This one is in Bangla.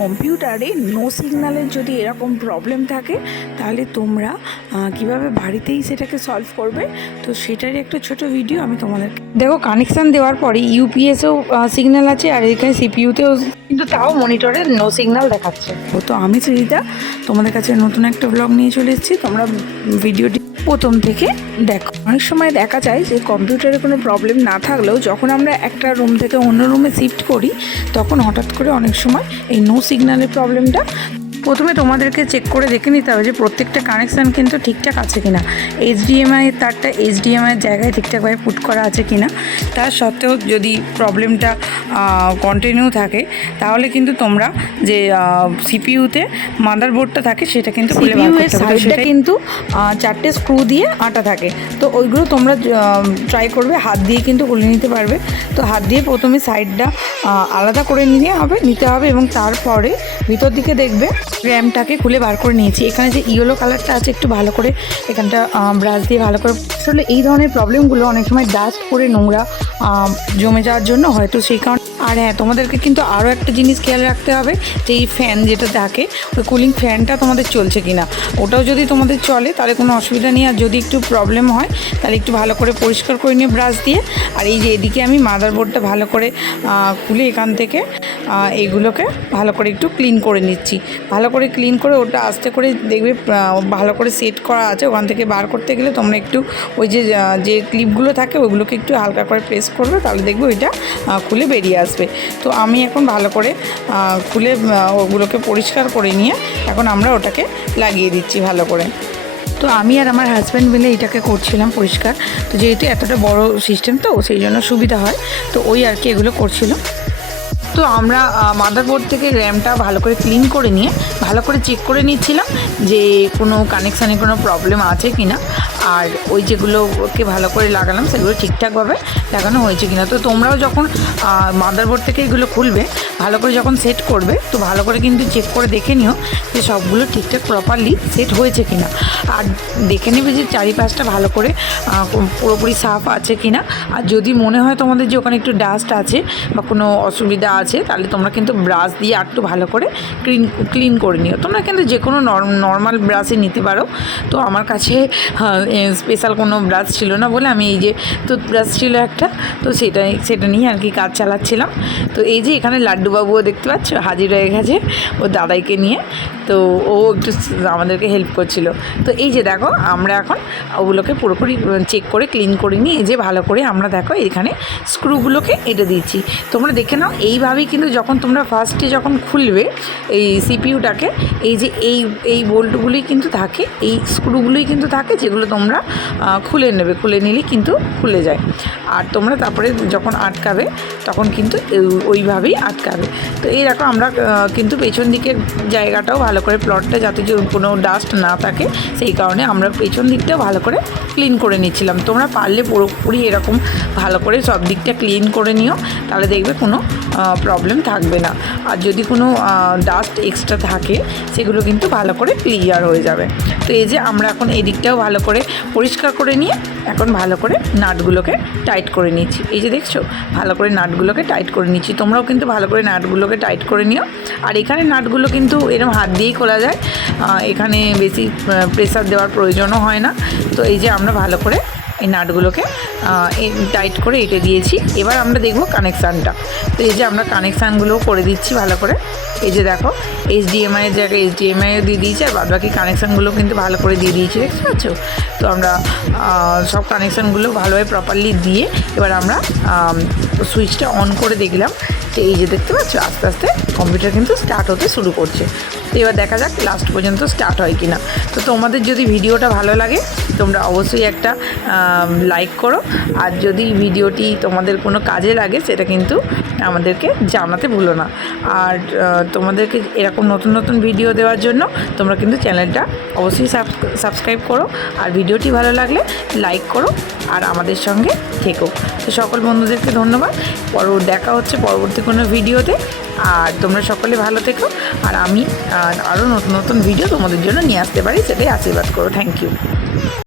কম্পিউটারে নো সিগন্যালের যদি এরকম প্রবলেম থাকে তাহলে তোমরা কিভাবে বাড়িতেই সেটাকে সলভ করবে, তো সেটারই একটা ছোট ভিডিও আমি তোমাদের দেখো। কানেকশান দেওয়ার পরে ইউপিএসেও সিগন্যাল আছে আর এখানে সিপিইউতেও, কিন্তু তাও মনিটরে নো সিগন্যাল দেখাচ্ছে। তো আমি সুজিতা তোমাদের কাছে নতুন একটা ব্লগ নিয়ে চলে এসেছি। তোমরা ভিডিওটি প্রথম থেকে দেখো। অনেক সময় দেখা যায় যে কম্পিউটারে কোনো প্রবলেম না থাকলেও যখন আমরা একটা রুম থেকে অন্য রুমে শিফট করি তখন হঠাৎ করে অনেক সময় এই নো সিগন্যালের প্রবলেমটা। প্রথমে তোমাদেরকে চেক করে দেখে নিতে হবে যে প্রত্যেকটা কানেকশান কিন্তু ঠিকঠাক আছে কিনা, এইচডিএমআই তারটা এইচডিএমআইয়ের জায়গায় ঠিকঠাকভাবে পুট করা আছে কিনা। তার সত্ত্বেও যদি প্রবলেমটা কন্টিনিউ থাকে তাহলে কিন্তু তোমরা যে সিপিইউতে মাদারবোর্ডটা থাকে সেটা কিন্তু খুলে বার করতে হবে। সেটা কিন্তু 4টে স্ক্রু দিয়ে আটা থাকে, তো ওইগুলো তোমরা ট্রাই করবে, হাত দিয়ে কিন্তু খুলে নিতে পারবে। তো হাত দিয়ে প্রথমে সাইডটা আলাদা করে নিতে হবে এবং তারপরে ভিতর দিকে দেখবে র্যামটাকে খুলে বার করে নিয়েছি। এখানে যে ইয়েলো কালারটা আছে একটু ভালো করে এখানটা ব্রাশ দিয়ে ভালো করে, আসলে এই ধরনের প্রবলেমগুলো অনেক সময় ডাস্ট করে নোংরা জমে যাওয়ার জন্য হয়তো সেই কারণে। আর হ্যাঁ, তোমাদেরকে কিন্তু আরও একটা জিনিস খেয়াল রাখতে হবে যে এই ফ্যান যেটা থাকে ওই কুলিং ফ্যানটা তোমাদের চলছে কিনা। ওটাও যদি তোমাদের চলে তাহলে কোনো অসুবিধা নেই, আর যদি একটু প্রবলেম হয় তাহলে একটু ভালো করে পরিষ্কার করে নিয়ে ব্রাশ দিয়ে। আর এই যে এদিকে আমি মাদারবোর্ডটা ভালো করে খুলে এখান থেকে এইগুলোকে ভালো করে একটু ক্লিন করে নিচ্ছি। ভালো করে ক্লিন করে ওটা আস্তে করে দেখবে ভালো করে সেট করা আছে। ওখান থেকে বার করতে গেলে তোমরা একটু ওই যে ক্লিপগুলো থাকে ওইগুলোকে একটু হালকা করে প্রেস করবে, তাহলে দেখবে ওইটা খুলে বেরিয়ে আসবে। তো আমি এখন ভালো করে খুলে ওগুলোকে পরিষ্কার করে নিয়ে এখন আমরা ওটাকে লাগিয়ে দিচ্ছি ভালো করে। তো আমি আর আমার হাজব্যান্ড মিলে এটাকে করছিলাম পরিষ্কার। তো যেহেতু এতটা বড় সিস্টেম তো সেই জন্য সুবিধা হয়, তো ওই আর কি এগুলো করছিলাম। তো আমরা মাদারবোর্ড থেকে র্যামটা ভালো করে ক্লিন করে নিয়ে ভালো করে চেক করে নিচ্ছিলাম যে কোনো কানেকশানে কোনো প্রবলেম আছে কি না, আর ওই যেগুলোকে ভালো করে লাগালাম সেগুলো ঠিকঠাকভাবে লাগানো হয়েছে কিনা। তো তোমরাও যখন মাদারবোর্ড থেকে এগুলো খুলবে ভালো করে যখন সেট করবে তো ভালো করে কিন্তু চেক করে দেখে নিও যে সবগুলো ঠিকঠাক প্রপারলি সেট হয়েছে কিনা। আর দেখে নেবে যে চারিপাশটা ভালো করে পুরোপুরি সাফ আছে কিনা। আর যদি মনে হয় তোমাদের যে ওখানে একটু ডাস্ট আছে বা কোনো অসুবিধা আছে তাহলে তোমরা কিন্তু ব্রাশ দিয়ে একটু ভালো করে ক্লিন করে নিও। তোমরা কিন্তু যে কোনো নর্মাল ব্রাশে নিতে পারো। তো আমার কাছে স্পেশাল কোনো ব্রাশ ছিল না বলে আমি এই যে টুথব্রাশ ছিল একটা, তো সেটা নিয়ে আর কি কাজ চালাচ্ছিলাম। তো এই যে এখানে লাড্ডুবাবুও দেখতে পাচ্ছ হাজির হয়ে গেছে ও দাদাইকে নিয়ে, তো ও একটু আমাদেরকে হেল্প করছিল। তো এই যে দেখো আমরা এখন ওগুলোকে পুরোপুরি চেক করে ক্লিন করে নিয়ে এই যে ভালো করে আমরা দেখো এখানে স্ক্রুগুলোকে এঁটে দিচ্ছি। তোমরা দেখে নাও এইভাবেই কিন্তু যখন তোমরা ফার্স্টে যখন খুলবে এই সিপিইউটাকে, এই যে এই বোল্টগুলোই কিন্তু থাকে, এই স্ক্রুগুলোই কিন্তু থাকে যেগুলো তোমরা খুলে নেবে, খুলে নিলেই কিন্তু খুলে যায়। আর তোমরা তারপরে যখন আটকাবে তখন কিন্তু ওইভাবেই আটকাবে। তো এই দেখো আমরা কিন্তু পেছন দিকের জায়গাটাও ভালো করে প্লটটা যাতে কোনো ডাস্ট না থাকে সেই কারণে আমরা পেছন দিকটাও ভালো করে ক্লিন করে নিচ্ছিলাম। তোমরা পারলে পুরোপুরি এরকম ভালো করে সব দিকটা ক্লিন করে নিও, তাহলে দেখবে কোনো প্রবলেম থাকবে না। আর যদি কোনো ডাস্ট এক্সট্রা থাকে সেগুলো কিন্তু ভালো করে ক্লিয়ার হয়ে যাবে। তো এই যে আমরা এখন এই দিকটাও ভালো করে পরিষ্কার করে নিয়ে এখন ভালো করে নাটগুলোকে টাইট করে নিচ্ছি। এই যে দেখছো ভালো করে নাটগুলোকে টাইট করে নিচ্ছি, তোমরাও কিন্তু ভালো করে নাটগুলোকে টাইট করে নিও। আর এখানে নাটগুলো কিন্তু এরকম হাত দিয়েই খোলা যায়, এখানে বেশি প্রেসার দেওয়ার প্রয়োজনও হয় না। তো এই যে আমরা ভালো করে এই নাটগুলোকে টাইট করে এঁটে দিয়েছি। এবার আমরা দেখবো কানেকশানটা। তো এই যে আমরা কানেকশানগুলোও করে দিচ্ছি ভালো করে। এই যে দেখো এইচডিএমআইয়ের জায়গায় এইচডিএমআইও দিয়ে দিয়েছি আর বাদবাকি কানেকশানগুলো কিন্তু ভালো করে দিয়ে দিয়েছি, দেখতে পাচ্ছ। তো আমরা সব কানেকশানগুলো ভালোভাবে প্রপারলি দিয়ে এবার আমরা সুইচটা অন করে দেখলাম যে এই যে দেখতে পাচ্ছ আস্তে আস্তে কম্পিউটার কিন্তু স্টার্ট হতে শুরু করছে। তো এবার দেখা যাক লাস্ট পর্যন্ত স্টার্ট হয় কি না। তো তোমাদের যদি ভিডিওটা ভালো লাগে তোমরা অবশ্যই একটা লাইক করো, আর যদি ভিডিওটি তোমাদের কোনো কাজে লাগে সেটা কিন্তু আমাদেরকে জানাতে ভুলো না। আর তোমাদেরকে এরকম নতুন নতুন ভিডিও দেওয়ার জন্য তোমরা কিন্তু চ্যানেলটা অবশ্যই সাবস্ক্রাইব করো, আর ভিডিওটি ভালো লাগলে লাইক করো আর আমাদের সঙ্গে থেকো। তো সকল বন্ধুদেরকে ধন্যবাদ। দেখা হচ্ছে পরবর্তী কোনো ভিডিওতে। আর তোমরা সকলে ভালো থেকো, আর আমি আরও নতুন নতুন ভিডিও তোমাদের জন্য নিয়ে আসতে পারি সেটাই আশীর্বাদ করো। Thank you.